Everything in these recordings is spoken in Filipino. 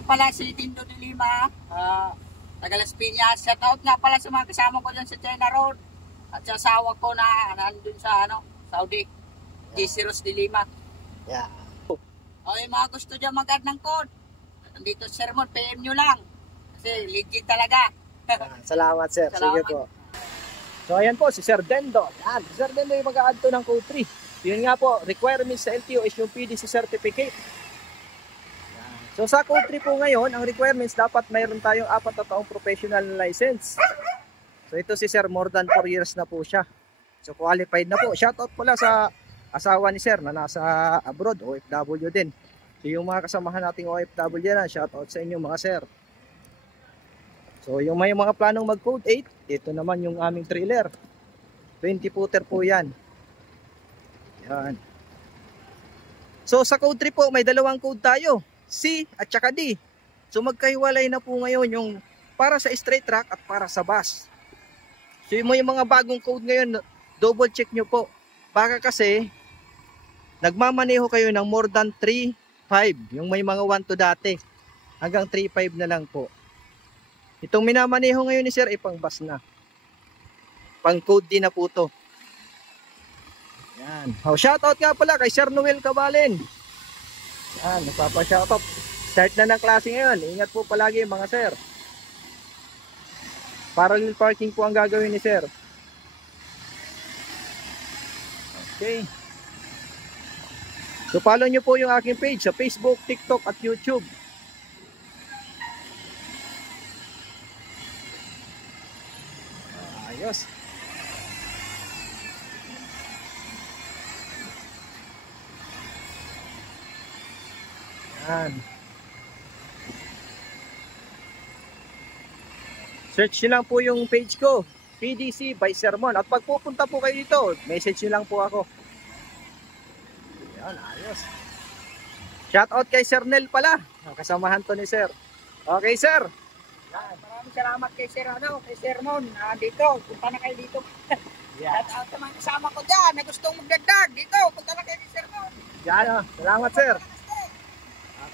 nga pala si Tindo de Lima, taga Las Piñas. Shout out nga pala sa mga kasama ko dyan sa China Road. At sa asawa ko na nandun sa Saudi, GC Ros de Lima. Yeah. Okay, mga gusto dyan mag-add ng code. Nandito sa Sermon, PM nyo lang. Kasi legit talaga. Salamat sir. Salamat. Sige po. So ayan po si Sir Dendo. Yan. Si Sir Dendo yung mag-a-add to ng code 3. Yun nga po, requirements sa LTO is yung PDC certificate. Yan. So sa code 3 po ngayon, ang requirements dapat mayroon tayong 4 na taong professional license. So ito si Sir, more than 4 years na po siya. So qualified na po. Shoutout pala sa asawa ni Sir na nasa abroad, OFW din. So yung mga kasamahan nating OFW na, shoutout sa inyo mga Sir. So yung may mga planong mag code 8, ito naman yung aming trailer. 20 footer po yan. Yan. So sa code 3 po, may dalawang code tayo. C at saka D. So magkahiwalay na po ngayon yung para sa straight track at para sa bus. So yung mga bagong code ngayon, double check nyo po. Baka kasi nagmamaneho kayo ng more than 3.5. Yung may mga 1 to dati. Hanggang 3.5 na lang po. Itong minamaneho ngayon ni Sir ay pang bus na. Pang code din na po to. Yan. Oh, shoutout nga pala kay Sir Noel Cabalen. Yan, nagpapa-shoutout. Start na ng klase ngayon. Ingat po palagi mga Sir. Parallel parking po ang gagawin ni Sir. Okay. So follow nyo po yung aking page sa Facebook, TikTok at YouTube. Ayos. Yan. Search nyo lang po yung page ko, PDC by Sermon. At pag pupunta po kayo dito, message nyo lang po ako. Yan, ayos. Shoutout kay Sir Nel pala. Ang kasamahan to ni Sir. Okay, Sir. Yan, maraming salamat kay Sir, kay Sermon. Dito, punta na kayo dito. Yeah. Shout out sa mga kasama ko dyan na gustong magdagdag. Dito, punta na kayo kay Sermon. Yan, salamat Sir.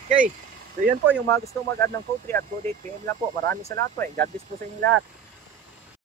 Okay. So yan po yung mga gustong mag-add ng code 3 at code 8 PM lang po. Maraming salamat po. God bless po sa inyo lahat.